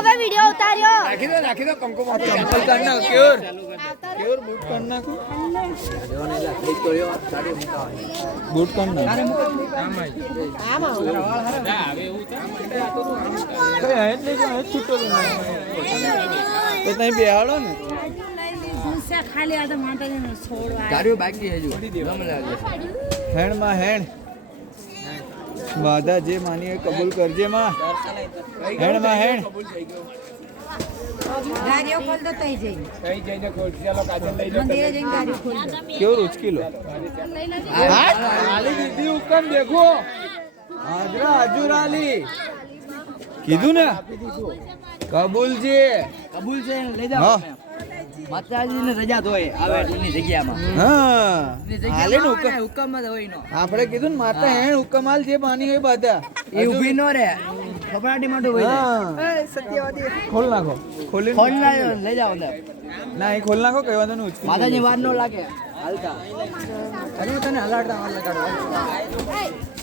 હવે વિડિયો ઉતાર્યો નાખી દો કંકુ ચંપલ કાઢ નાખ કેવર બૂટ કાઢ નાખું બૂટ કાઢ નાખ તો તઈ બેહાડો ને ખાલી આ તો માતાજીનો છોડવા ગાડીઓ બાકી હજુ ગમ લાગે હેણ માં હેણ વાદા જે માની કબૂલ કરજે માં હેણ માં હેણ ગાડીઓ ખોલ દો તઈ જઈને ખોલ ચાલો કાજલ લઈ લો મંદિરે જઈને ગાડી ખોલ દો કેવો ઉચકી લો આલી દીદી હુકમ દેખો હાજરા હજુર આલી કીધું ને કબૂલ છે લઈ જાઓ માતાજી ને રજા હોય આવે એની જગ્યામાં હા હાલે ને હુકમ જ હોય નો આપણે કીધું ને માતા હેણ હુકમ હાલ જે માની હોય બધા એ ઊભી નો રે ખબરાટી માટે હોય એ સત્યવાદી ખોલ નાખો ખોલી ખોલ લઈ જાઓ ના એ ખોલ નાખો કઈ વાંધો નહીં માતાજી વાર નો લાગે હાલતા અરે તને હલાડતા વાર લગાડો